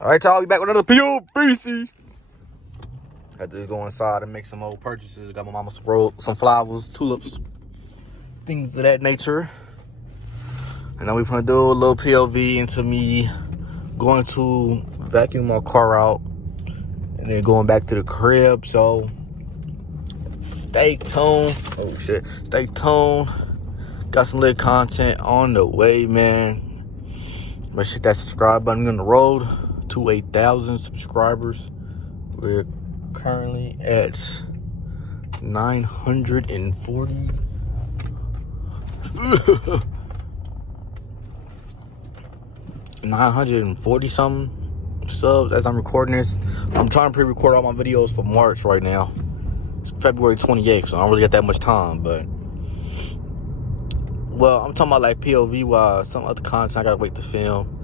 All right, y'all, we back with another POVC. Had to go inside and make some old purchases. Got my mama some flowers, tulips, things of that nature. And now we're gonna do a little POV into me going to vacuum my car out and then going back to the crib. So stay tuned. Oh shit, stay tuned. Got some lit content on the way, man. Make sure hit that subscribe button on the road to 8,000 subscribers. We're currently at 940. 940 something subs as I'm recording this. I'm trying to pre-record all my videos for March right now. It's February 28th, so I don't really got that much time, but well, I'm talking about like POV wise, some other content I gotta wait to film.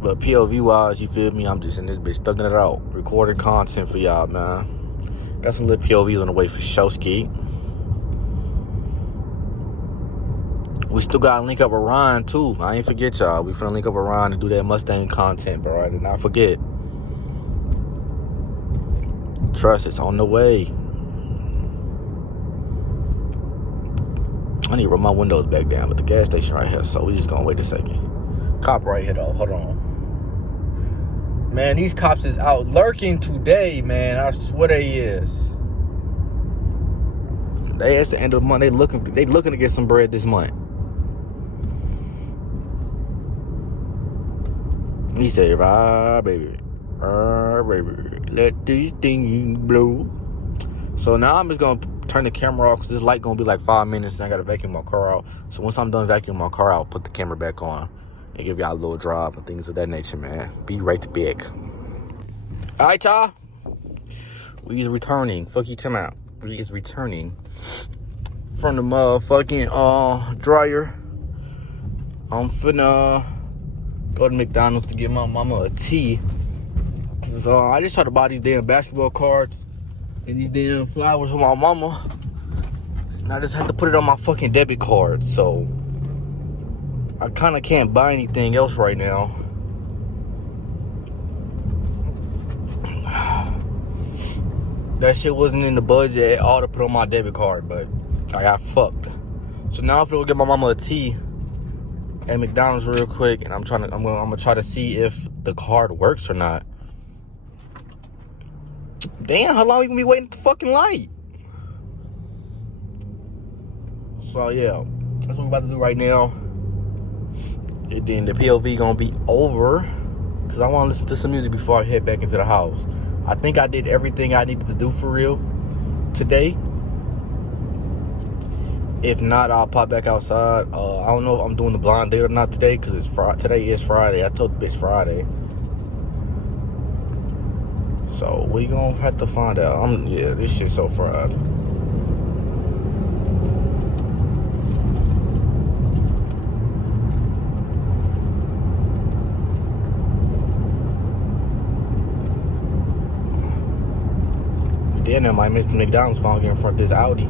But POV wise, you feel me? I'm just in this bitch thugging it out, recording content for y'all, man. Got some little POVs on the way for Showski. We still gotta link up with Ryan too. I ain't forget y'all. We finna link up with Ryan to do that Mustang content, bro. I did not forget. Trust, it's on the way. I need to roll my windows back down with the gas station right here, so we just gonna wait a second. Cop right here though. Hold on. Man, these cops is out lurking today, man. I swear they is. They at the end of the month, they looking to get some bread this month. He said, baby, let these things blow. So now I'm just gonna turn the camera off because this light gonna be like 5 minutes and I gotta vacuum my car out. So once I'm done vacuuming my car out, I'll put the camera back on and give y'all a little drive and things of that nature, man. Be right back. All right, y'all. We is returning. Fuck you, time out. We is returning from the motherfucking dryer. I'm finna go to McDonald's to get my mama a tea. Cause I just tried to buy these damn basketball cards and these damn flowers for my mama. And I just had to put it on my fucking debit card. So I kinda can't buy anything else right now. That shit wasn't in the budget at all to put on my debit card, but I got fucked. So now I'm gonna get my mama a tea at McDonald's real quick, and I'm gonna try to see if the card works or not. Damn, how long we gonna be waiting at the fucking light? So yeah, that's what we're about to do right now. And then the POV gonna be over because I want to listen to some music before I head back into the house. I think I did everything I needed to do for real today. If not, I'll pop back outside. I don't know if I'm doing the blind date or not today because today is Friday. I told the bitch Friday. So we gonna have to find out. Yeah, this shit's so fried. Then I might miss the McDonald's phone here in front of this Audi.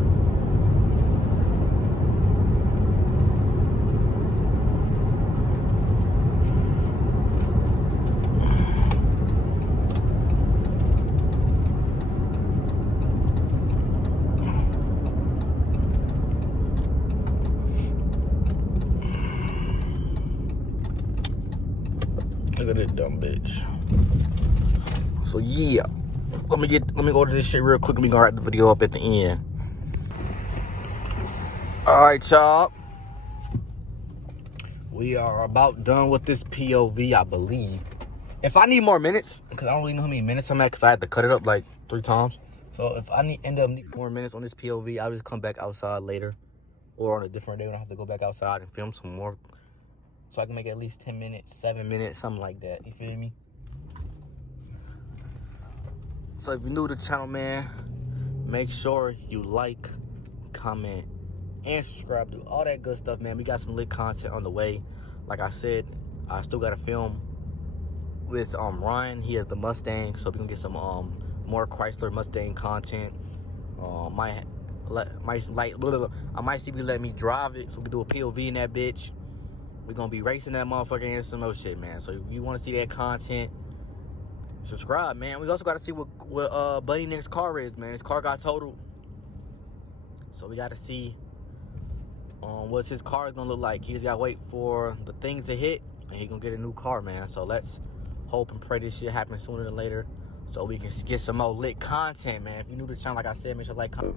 Look at this dumb bitch. So yeah. Let me order this shit real quick and we gonna wrap the video up at the end. Alright, y'all. We are about done with this POV, I believe. If I need more minutes, because I don't really know how many minutes I'm at because I had to cut it up like 3 times. So if I end up needing more minutes on this POV, I'll just come back outside later. Or on a different day when I have to go back outside and film some more. So I can make at least 10 minutes, 7 minutes, something like that. You feel me? So if you're new to the channel, man, make sure you like, comment, and subscribe. Do all that good stuff, man. We got some lit content on the way. Like I said, I still got to film with Ryan. He has the Mustang, so we can get some more Chrysler Mustang content. I might see if he let me drive it, so we can do a POV in that bitch. We're gonna be racing that motherfucker and some more shit, man. So if you want to see that content, subscribe, man. We also got to see what Buddy Nick's car is, man. His car got totaled, so we got to see what's his car gonna look like. He just gotta wait for the things to hit, and he gonna get a new car, man. So let's hope and pray this shit happens sooner than later, so we can get some more lit content, man. If you're new to the channel, like I said, make sure to like, comment.